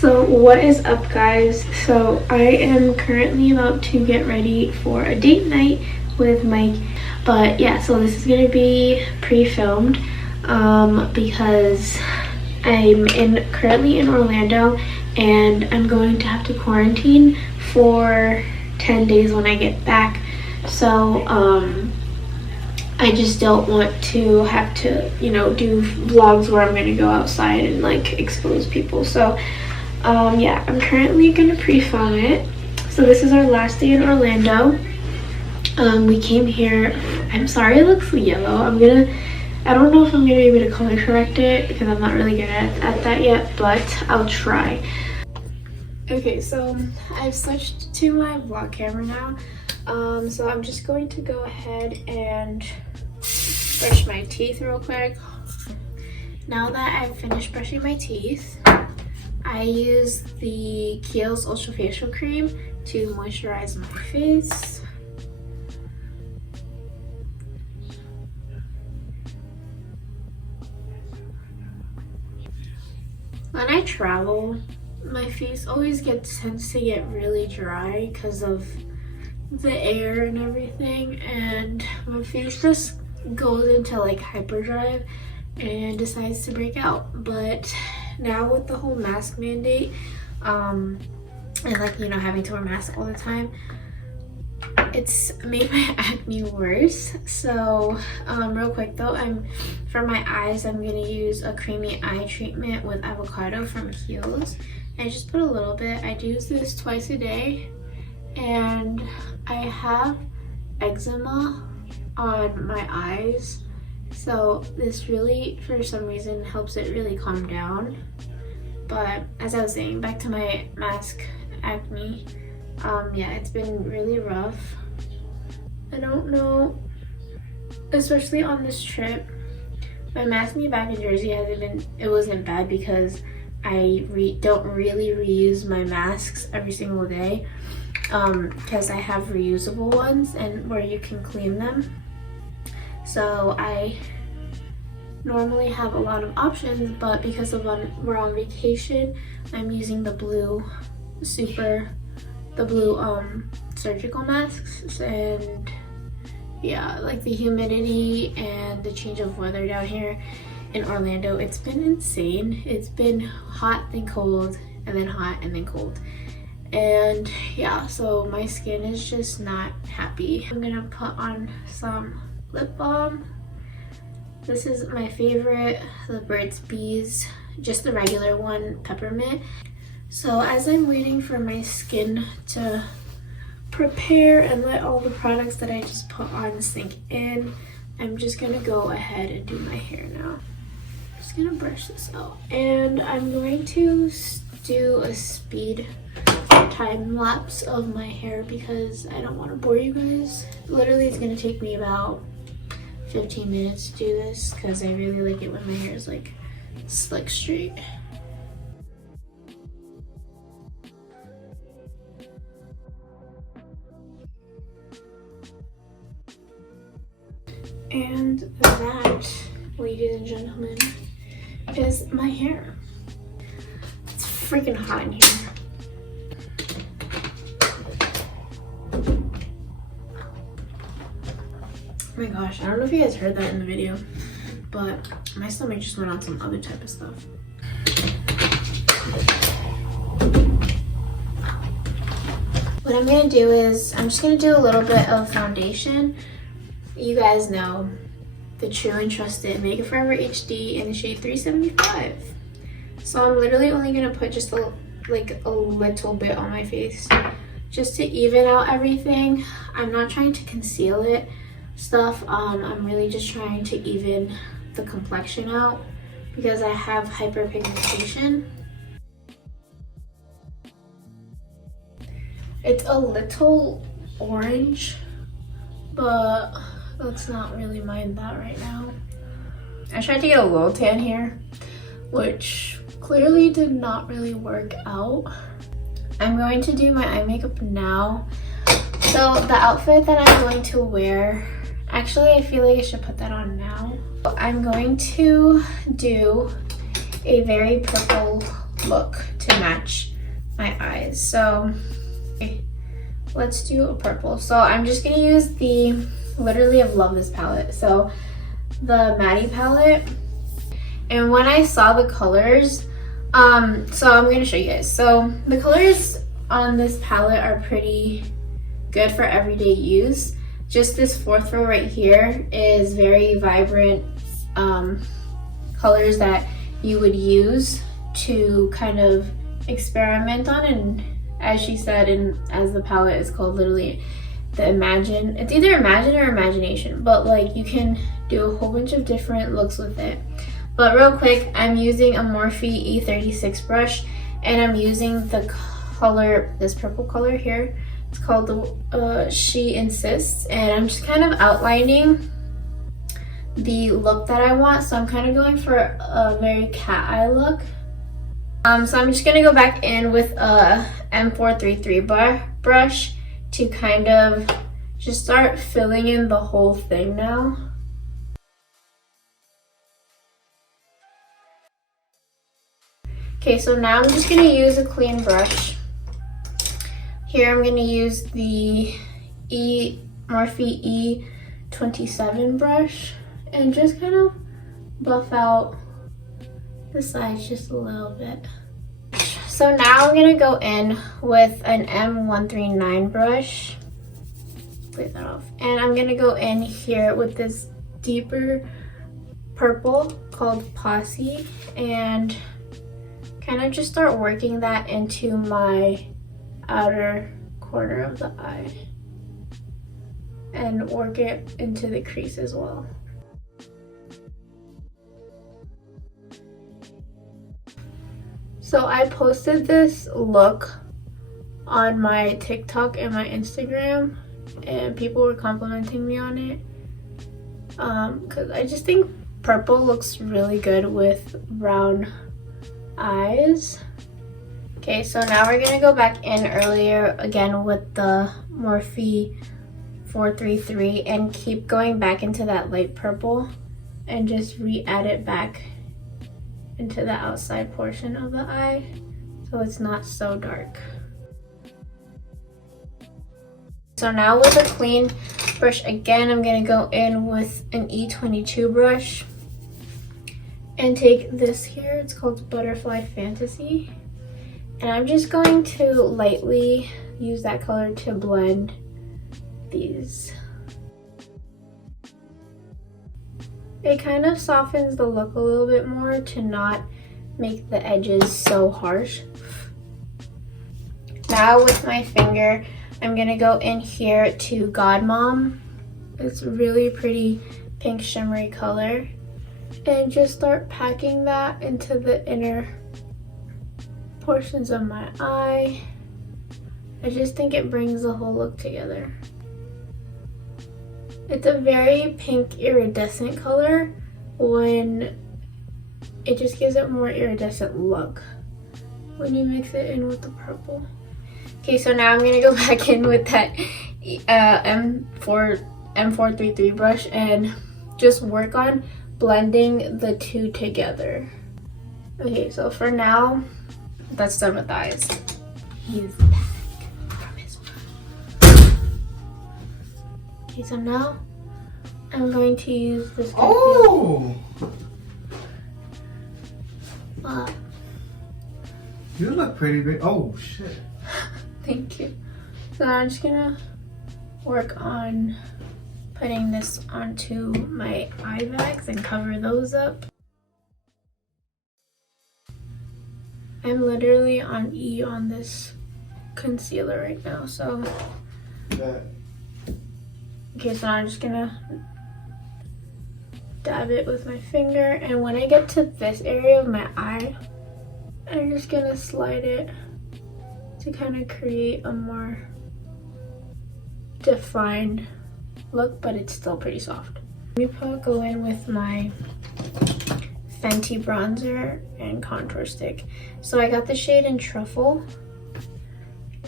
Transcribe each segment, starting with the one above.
So what is up, guys? So I am currently about to get ready for a date night with Mike, but yeah, so this is gonna be pre-filmed because I'm currently in Orlando and I'm going to have to quarantine for 10 days when I get back. So I just don't want to have to, you know, do vlogs where I'm gonna go outside and like expose people. So yeah, I'm currently gonna pre-film it. So this is our last day in Orlando. We came here, I'm sorry it looks yellow. I don't know if I'm gonna be able to color correct it because I'm not really good at that yet, but I'll try. Okay, so I've switched to my vlog camera now. So I'm just going to go ahead and brush my teeth real quick. Now that I've finished brushing my teeth, I use the Kiehl's Ultra Facial Cream to moisturize my face. When I travel, my face always tends to get really dry because of the air and everything, and my face just goes into like hyperdrive and decides to break out. But now with the whole mask mandate and like, you know, having to wear masks all the time, it's made my acne worse. So real quick though, for my eyes I'm gonna use a creamy eye treatment with avocado from Kiehl's. I just put a little bit. I use this twice a day, and I have eczema on my eyes, so this really, for some reason, helps it really calm down. But as I was saying, back to my mask acne, yeah, it's been really rough. I don't know, especially on this trip. My mask me back in Jersey wasn't bad because I don't really reuse my masks every single day, because I have reusable ones and where you can clean them. So I normally have a lot of options, but because we're on vacation, I'm using the blue surgical masks. And yeah, like the humidity and the change of weather down here in Orlando, it's been insane. It's been hot then cold and then hot and then cold, and yeah, so my skin is just not happy. I'm gonna put on some lip balm. This is my favorite, the Burt's Bees, just the regular one, peppermint. So as I'm waiting for my skin to prepare and let all the products that I just put on sink in, I'm just gonna go ahead and do my hair now. Just gonna brush this out, and I'm going to do a speed time lapse of my hair because I don't want to bore you guys. Literally, it's gonna take me about 15 minutes to do this because I really like it when my hair is like slick straight. And that, ladies and gentlemen, is my hair. It's freaking hot in here. Oh my gosh, I don't know if you guys heard that in the video, but my stomach just went on some other type of stuff. What I'm gonna do is, I'm just gonna do a little bit of foundation. You guys know, the true and trusted Make It Forever HD in the shade 375. So I'm literally only gonna put just a little bit on my face just to even out everything. I'm not trying to conceal it stuff. I'm really just trying to even the complexion out because I have hyperpigmentation. It's a little orange, but let's not really mind that right now. I tried to get a little tan here, which clearly did not really work out. I'm going to do my eye makeup now. So the outfit that I'm going to wear, actually I feel like I should put that on now. I'm going to do a very purple look today. match my eyes. So okay, let's do a purple. So I'm just gonna use literally I've loved this palette. So the Maddie palette. And when I saw the colors, so I'm gonna show you guys. So the colors on this palette are pretty good for everyday use. Just this fourth row right here is very vibrant colors that you would use to kind of experiment on. And as she said, and as the palette is called, literally it's either Imagine or Imagination, but like you can do a whole bunch of different looks with it. But real quick, I'm using a Morphe E36 brush, and I'm using the color, this purple color here. It's called the She Insists, and I'm just kind of outlining the look that I want. So I'm kind of going for a very cat eye look. So I'm just gonna go back in with a M433 brush to kind of just start filling in the whole thing now. Okay, so now I'm just gonna use a clean brush. Here I'm gonna use the Morphe E27 brush and just kind of buff out the sides just a little bit. So now I'm gonna go in with an M139 brush. Clear that off. And I'm gonna go in here with this deeper purple called Posse and kind of just start working that into my outer corner of the eye and work it into the crease as well. So I posted this look on my TikTok and my Instagram, and people were complimenting me on it because I just think purple looks really good with brown eyes. Okay, so now we're gonna go back in earlier again with the Morphe 433 and keep going back into that light purple and just re-add it back into the outside portion of the eye so it's not so dark. So now with a clean brush again, I'm gonna go in with an E22 brush and take this here, it's called Butterfly Fantasy, and I'm just going to lightly use that color to blend these. It kind of softens the look a little bit more to not make the edges so harsh. Now with my finger, I'm gonna go in here to God Mom. It's a really pretty pink shimmery color. And just start packing that into the inner portions of my eye. I just think it brings the whole look together. It's a very pink iridescent color when it just gives it more iridescent look when you mix it in with the purple. Okay, so now I'm gonna go back in with that M433 brush and just work on blending the two together. Okay, so for now, that's done with the eyes. He's back from his work. Okay, so now I'm going to use this. Oh! You look pretty big. Oh, shit. Thank you. So I'm just gonna work on putting this onto my eye bags and cover those up. I'm literally on E on this concealer right now, so. Okay, so I'm just gonna dab it with my finger, and when I get to this area of my eye, I'm just gonna slide it to kind of create a more defined look, but it's still pretty soft. Let me go in with my Fenty bronzer and contour stick. So I got the shade in Truffle,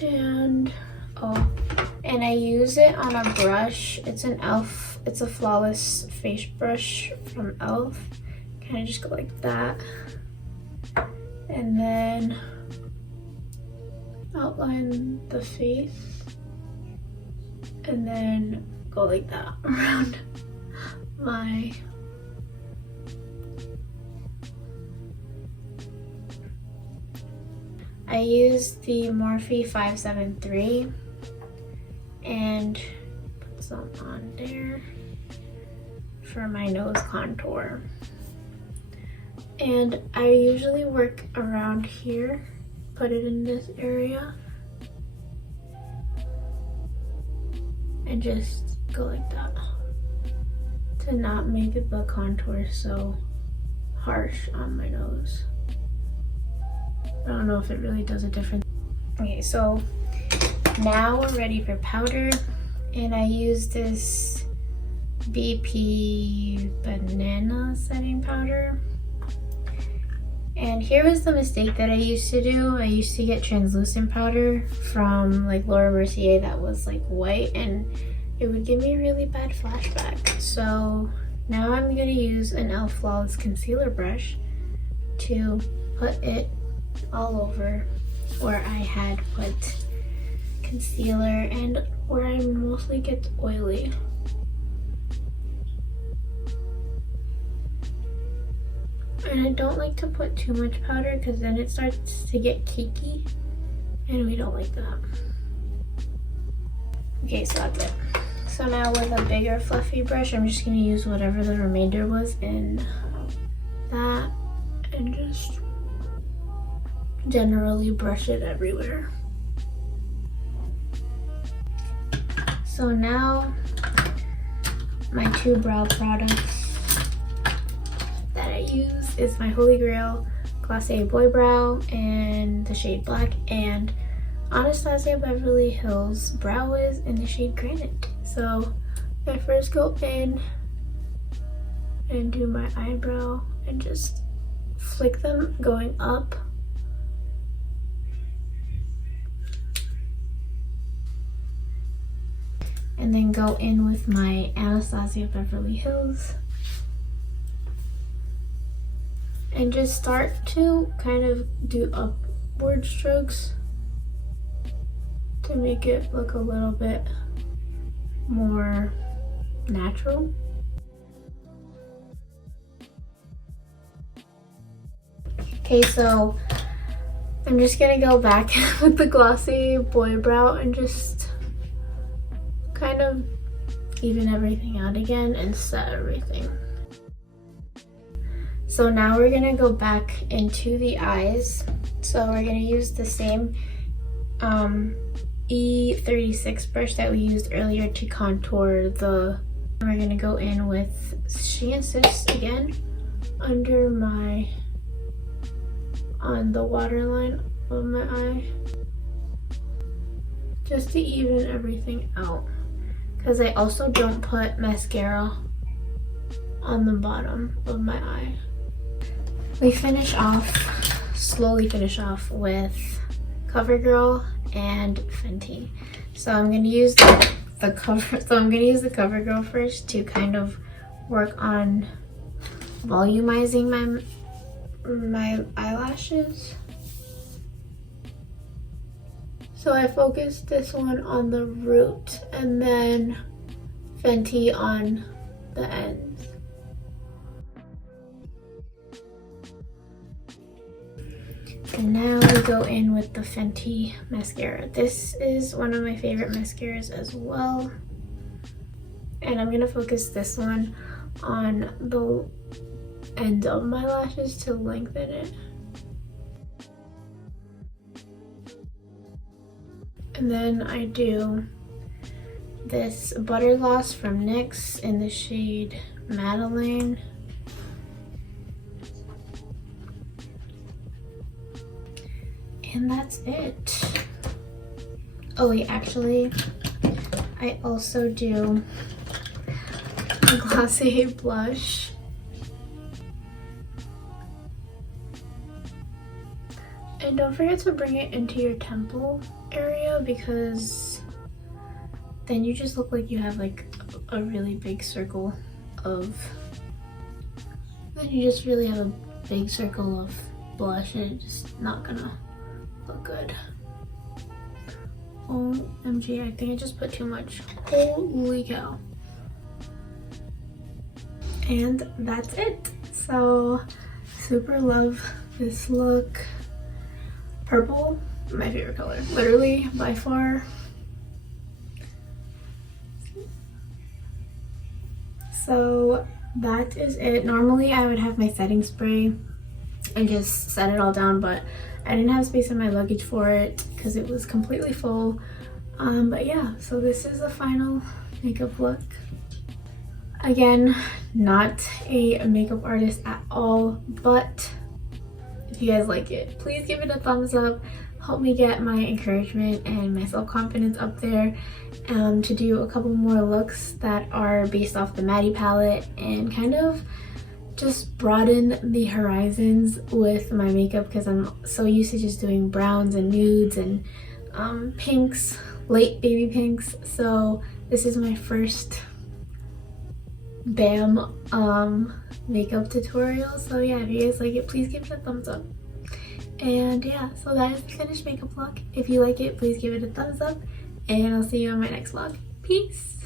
and I use it on a brush. It's an e.l.f. It's a Flawless face brush from e.l.f. Kind of just go like that, and then outline the face and then go like that around my I used the Morphe 573 and put some on there for my nose contour. And I usually work around here, put it in this area, and just go like that to not make the contour so harsh on my nose. I don't know if it really does a difference. Okay, so now we're ready for powder, and I use this BP banana setting powder. And here was the mistake that I used to do. I used to get translucent powder from like Laura Mercier that was like white, and it would give me a really bad flashback. So now I'm gonna use an e.l.f. Flawless concealer brush to put it all over where I had put concealer and where I mostly get oily. And I don't like to put too much powder because then it starts to get cakey, and we don't like that. Okay, so that's it. So now with a bigger fluffy brush, I'm just gonna use whatever the remainder was in that and just generally brush it everywhere. So now my two brow products that I use is my Holy Grail Glossier Boy Brow in the shade Black and Anastasia Beverly Hills Brow Wiz in the shade Granite. So I first go in and do my eyebrow and just flick them going up. And then go in with my Anastasia Beverly Hills and just start to kind of do upward strokes to make it look a little bit more natural. Okay, so I'm just gonna go back with the Glossy Boy Brow and just kind of even everything out again and set everything. So now we're gonna go back into the eyes. So we're gonna use the same E36 brush that we used earlier to contour the. We're gonna go in with She Insists again under my, on the waterline of my eye, just to even everything out. Because I also don't put mascara on the bottom of my eye. We slowly finish off with CoverGirl and Fenty. So I'm gonna use the CoverGirl first to kind of work on volumizing my eyelashes. So I focused this one on the root and then Fenty on the ends. And now we go in with the Fenty mascara. This is one of my favorite mascaras as well. And I'm gonna focus this one on the end of my lashes to lengthen it. And then I do this Butter Gloss from NYX in the shade Madeline. And that's it. Oh wait, actually, I also do a Glossier blush. And don't forget to bring it into your temple area, because then you just look like you have like a really big circle of, then you just really have a big circle of blush and it's just not gonna look good. OMG, I think I just put too much. Holy cow. And that's it. So super love this look. Purple, my favorite color, literally by far. So that is it. Normally I would have my setting spray and just set it all down, but I didn't have space in my luggage for it because it was completely full. But yeah, so this is the final makeup look. Again, not a makeup artist at all, but if you guys like it, please give it a thumbs up. Help me get my encouragement and my self-confidence up there, to do a couple more looks that are based off the Maddie palette and kind of just broaden the horizons with my makeup, because I'm so used to just doing browns and nudes and pinks, light baby pinks. So this is my first makeup tutorial. So yeah, if you guys like it, please give it a thumbs up. And yeah, so that is the finished makeup look. If you like it, please give it a thumbs up, and I'll see you in my next vlog. Peace.